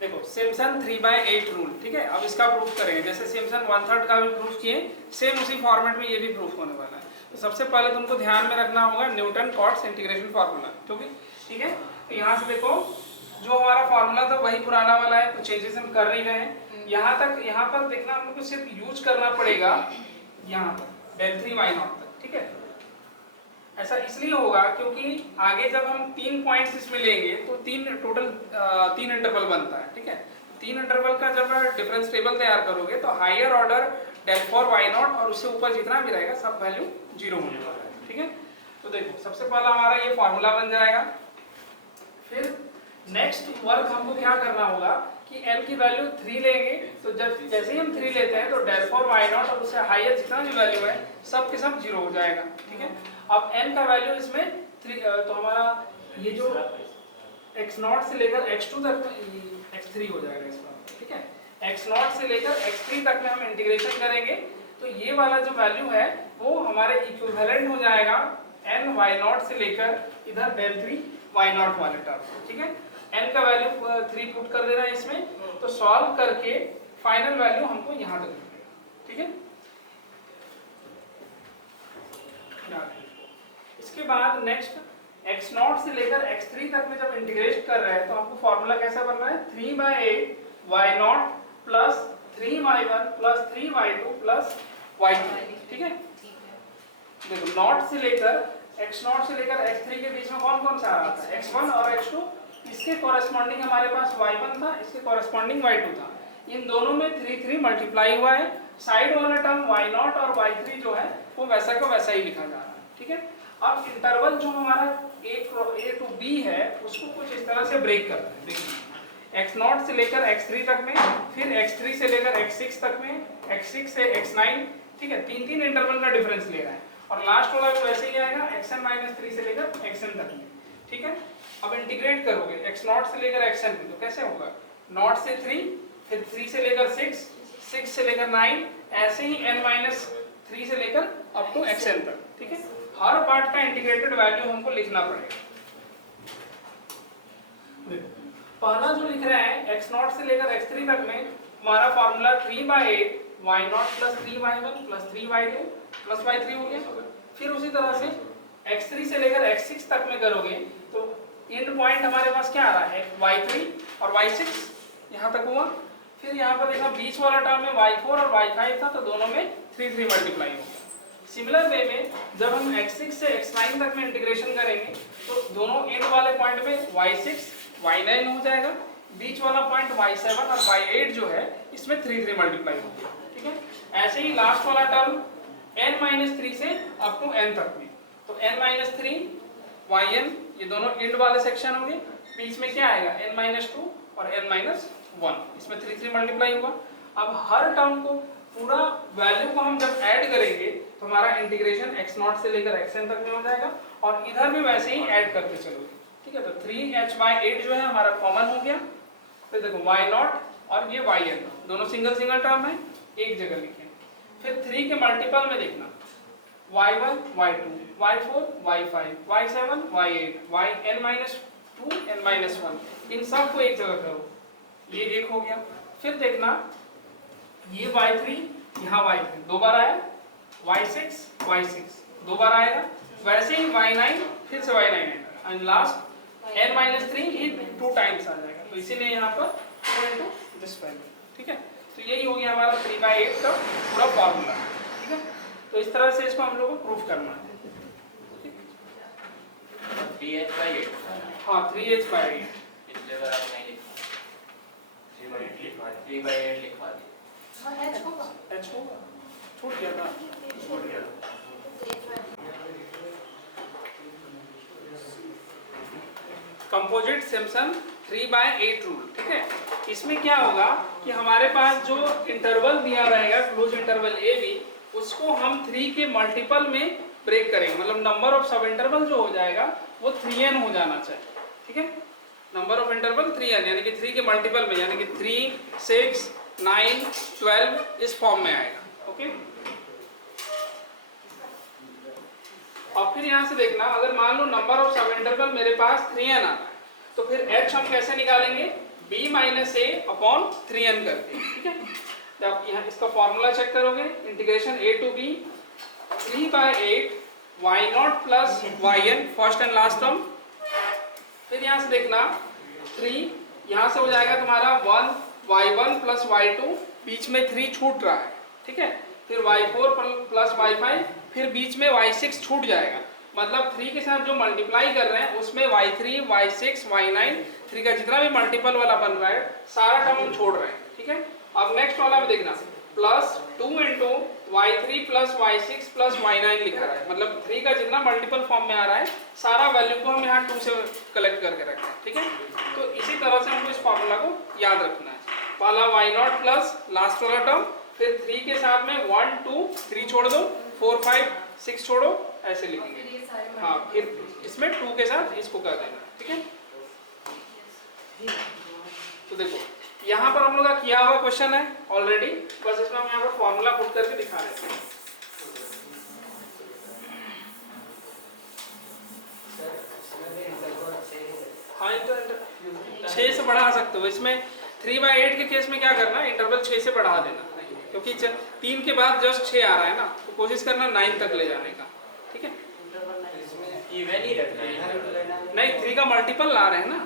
देखो Simpson 3/8 rule, ठीक है। अब इसका प्रूफ करेंगे, जैसे सिम्पसन 1/3 का भी प्रूफ किए, सेम उसी फॉर्मेट में ये भी प्रूफ होने वाला है। तो सबसे पहले तुमको ध्यान में रखना होगा न्यूटन कॉट्स इंटीग्रेशन फार्मूला, ठीक है। तो यहाँ से देखो जो हमारा फार्मूला था वही पुराना वाला है, कुछ चेंजेस हम कर नहीं रहे हैं। यहाँ पर देखना हम लोग को सिर्फ यूज करना पड़ेगा यहाँ पर del3 y0 तक, ठीक है। ऐसा इसलिए होगा क्योंकि आगे जब हम 3 पॉइंट्स इसमें लेंगे तो तीन इंटरवल बनता है, ठीक है। 3 इंटरवल का जब डिफरेंस टेबल तैयार करोगे तो हायर ऑर्डर del4 y0 और उससे ऊपर जितना भी रहेगा सब वैल्यू 0 होने वाला है, ठीक है। तो देखो सबसे पहला हमारा ये फॉर्मूला बन जाएगा। फिर नेक्स्ट वर्क हमको क्या करना होगा कि n की वैल्यू 3 लेंगे, तो जब जैसे ही हम 3 लेते हैं तो del4 y0 और उससे हायर जितना भी वैल्यू है सब के सब 0 हो जाएगा, ठीक है। अब n का वैल्यू इसमें 3, तो हमारा ये जो x0 से लेकर x2 तक x3 हो जाएगा इसका, ठीक है। x0 से लेकर x3 तक में हम इंटीग्रेशन करेंगे तो ये वाला जो वैल्यू है वो हमारे इक्विवेलेंट हो जाएगा n y0 से लेकर इधर del3 y0 वाले टर्म, ठीक है। n का वैल्यू 3 पुट कर देना है इसमें, तो सॉल्व करके फाइनल वैल्यू हमको यहाँ तक मिलेगा, ठीक है। इसके बाद नेक्स्ट x0 से लेकर x3 तक में जब इंटीग्रेट कर रहे हैं तो हमको फॉर्मूला कैसा बन रहा है 3/8 y0 plus 3y1 plus 3y2 plus y3, ठीक है। देखो नॉट से लेकर x0 से लेकर x3 के बीच में कौन कौन सा आ रहा था x1 और x2, इसके कॉरेस्पॉन्डिंग हमारे पास y1 था, इसके कॉरेस्पॉन्डिंग y2 था। इन दोनों में 3 मल्टीप्लाई हुआ है, साइड वाला टर्म y0 और y3 जो है वो वैसा का वैसा ही लिखा जा रहा है, ठीक है। अब इंटरवल जो हमारा a to b है उसको कुछ इस तरह से ब्रेक करते हैं। देखिए x0 से लेकर x3 तक में, फिर x3 से लेकर x6 तक में, x6 से x9, ठीक है। 3 इंटरवल का डिफरेंस ले रहा है और लास्ट वाला भी वैसे ही आएगा xn-3 से लेकर xn तक में, ठीक है। अब इंटीग्रेट करोगे x0 से लेकर xn में तो कैसे होगा 0 से 3, फिर 3 से लेकर 6, 6 से लेकर 9, ऐसे ही n-3 से लेकर अप टू xn तक, ठीक है। हर पार्ट का इंटीग्रेटेड वैल्यू हमको लिखना पड़ेगा। पहला जो लिख रहे हैं x0 से लेकर x3 तक में हमारा formula 3/8 y0 plus 3y1 plus 3y2 plus y3 हो गया। फिर उसी तरह से x3 से लेकर x6 तक में करोगे तो एंड पॉइंट हमारे पास क्या आ रहा है y3 और y6 यहाँ तक हुआ। फिर यहाँ पर देखा बीच वाला टर्म में y4 और y5 था तो दोनों में 3 मल्टीप्लाई हो गया। सिमिलर वे में जब हम x6 से x9 तक में इंटीग्रेशन करेंगे तो दोनों एंड वाले पॉइंट में y6 y9 हो जाएगा, बीच वाला पॉइंट y7 और y8 जो है इसमें 3 मल्टीप्लाई हो गया, ठीक है। ऐसे ही लास्ट वाला टर्म n-3 से अप टू n तक में, तो n-3 yn ये दोनों एंड वाले सेक्शन होंगे, बीच में क्या आएगा n-2 और n-1, इसमें 3 मल्टीप्लाई हुआ। अब हर टर्म को पूरा वैल्यू को हम जब ऐड करेंगे तो हमारा इंटीग्रेशन x0 से लेकर xn तक में हो जाएगा और इधर भी वैसे ही ऐड करते चलोगे, ठीक है। तो 3h/8 जो है हमारा कॉमन हो गया। फिर देखो y0 और ये yn दोनों सिंगल टर्म है, एक जगह लिखे। फिर 3 के मल्टीपल में देखना y1 y2 y4 y5 y7 y8 yn-2 n-1, इन सब को एक जगह करो, ये एक हो गया। फिर देखना ये y3 यहाँ y3 दो बार आया, y6 दो बार आएगा, वैसे ही y9 फिर से y9 आएगा एंड लास्ट n-3 ही 2 टाइम्स आ जाएगा, तो इसीलिए यहाँ पर 2 into दिस वैल्यू, ठीक है। तो यही हो गया हमारा 3/8 का पूरा फॉर्मूला, ठीक है। तो इस तरह से इसको हम लोग को प्रूफ करना है, 3h/8 हाँ 3h/8 इसलिए अगर आप नहीं लिखा 3/8 लिखवा दिए हाँ h होगा छूट गया था। कंपोजिट सिम्पसन 3/8 रूल, ठीक है। इसमें क्या होगा कि हमारे पास जो इंटरवल दिया रहेगा क्लोज इंटरवल ए बी, उसको हम 3 के मल्टीपल में ब्रेक करेंगे, मतलब नंबर ऑफ सब इंटरवल जो हो जाएगा वो 3n हो जाना चाहिए, ठीक है। नंबर ऑफ इंटरवल 3n यानी कि 3 के मल्टीपल में, यानी कि 3, 6, 9, 12 इस फॉर्म में आएगा, ओके। और फिर यहाँ से देखना अगर मान लो नंबर ऑफ सब इंटरवल मेरे पास 3n आता है तो फिर h हम कैसे निकालेंगे, b माइनस ए अपॉन 3n करके, ठीक है। तो आप यहाँ इसका फॉर्मूला चेक करोगे, integration a to b 3/8 y0 plus yn, first and last term. फिर यहाँ से देखना 3 यहाँ से हो जाएगा तुम्हारा 1 y1 प्लस y2, बीच में 3 छूट रहा है, ठीक है। फिर y4 प्लस y5, फिर बीच में y6 छूट जाएगा, मतलब 3 के साथ जो मल्टीप्लाई कर रहे हैं उसमें y3 y6 y9 3 का जितना भी मल्टीपल वाला बन रहा है सारा टर्म हम छोड़ रहे हैं, ठीक है। अब नेक्स्ट वाला में देखना plus 2 into y3 plus y6 plus y9 लिखा रहा है, मतलब 3 का जितना मल्टीपल फॉर्म में आ रहा है सारा वैल्यू को हम यहाँ 2 से कलेक्ट करके रखते हैं, ठीक है। तो इसी तरह से हमको इस फॉर्मूला को याद रखना है। पहला y0 प्लस लास्ट वाला टर्म, फिर 3 के साथ में 1 2 3 छोड़ दो, 4 5 6 छोड़ो, ऐसे लिखेंगे। हाँ, फिर इसमें 2 के साथ इसको कर देना, ठीक है। तो देखो यहाँ पर हम लोग का किया हुआ क्वेश्चन है ऑलरेडी, बस इसमें हम यहाँ पर फॉर्मूला पुट करके दिखा रहे हैं। हाँ, इंटर 6 से बढ़ा सकते हो। इसमें 3/8 के केस में क्या करना है, इंटरवल 6 से बढ़ा देना, क्योंकि 3 के बाद जस्ट 6 आ रहा है ना, तो कोशिश करना 9 तक ले जाने का, ठीक है। इवन ही रखना है, नहीं 3 का मल्टीपल ला रहे हैं ना,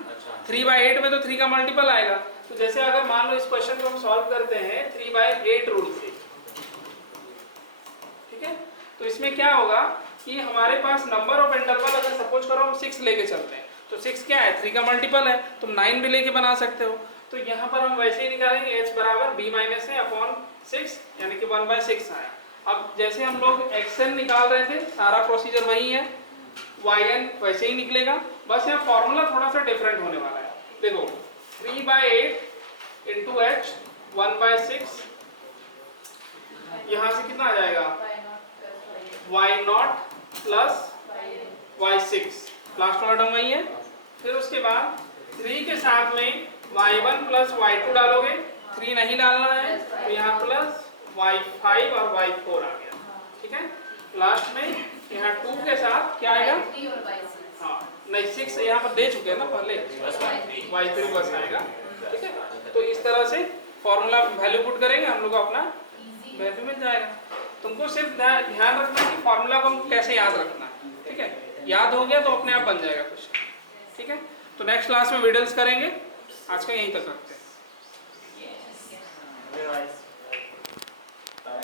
3/8 में तो 3 का मल्टीपल आएगा। तो जैसे अगर मान लो इस क्वेश्चन को हम सॉल्व करते हैं 3/8 रूल से, ठीक है। तो इसमें क्या होगा कि हमारे पास नंबर ऑफ इंटरवल अगर सपोज करो हम 6 लेके चलते हैं, तो 6 क्या है, 3 का मल्टीपल है, तुम 9 भी लेके बना सकते हो। तो यहाँ पर हम वैसे ही निकालेंगे h बराबर b माइनस ए अपॉन 6, यानी कि 1/6 आया। अब जैसे हम लोग xn निकाल रहे थे, सारा प्रोसीजर वही है, yn वैसे ही निकलेगा, बस यहाँ फॉर्मूला थोड़ा सा डिफरेंट होने वाला है। देखो 3/8 इंटू h 1/6, यहाँ से कितना आ जाएगा y0 प्लस y6, लास्ट वाला टर्म वही है। फिर उसके बाद 3 के साथ में y1 प्लस y2 डालोगे, 3 नहीं डालना है तो यहाँ प्लस y5 और y4 आ गया, ठीक है। लास्ट में यहाँ 2 के साथ क्या आएगा, हाँ नहीं 6 यहाँ पर दे चुके हैं ना पहले, y3 बस आएगा, ठीक है। तो इस तरह से फॉर्मूला वैल्यू पुट करेंगे, हम लोग को अपना वैल्यू मिल जाएगा। तुमको सिर्फ ध्यान रखना है कि फॉर्मूला को हमको कैसे याद रखना है, ठीक है। याद हो गया तो अपने आप बन जाएगा कुछ, ठीक है। तो नेक्स्ट क्लास में वीडियोस करेंगे, आज का यहीं तक रखते हैं।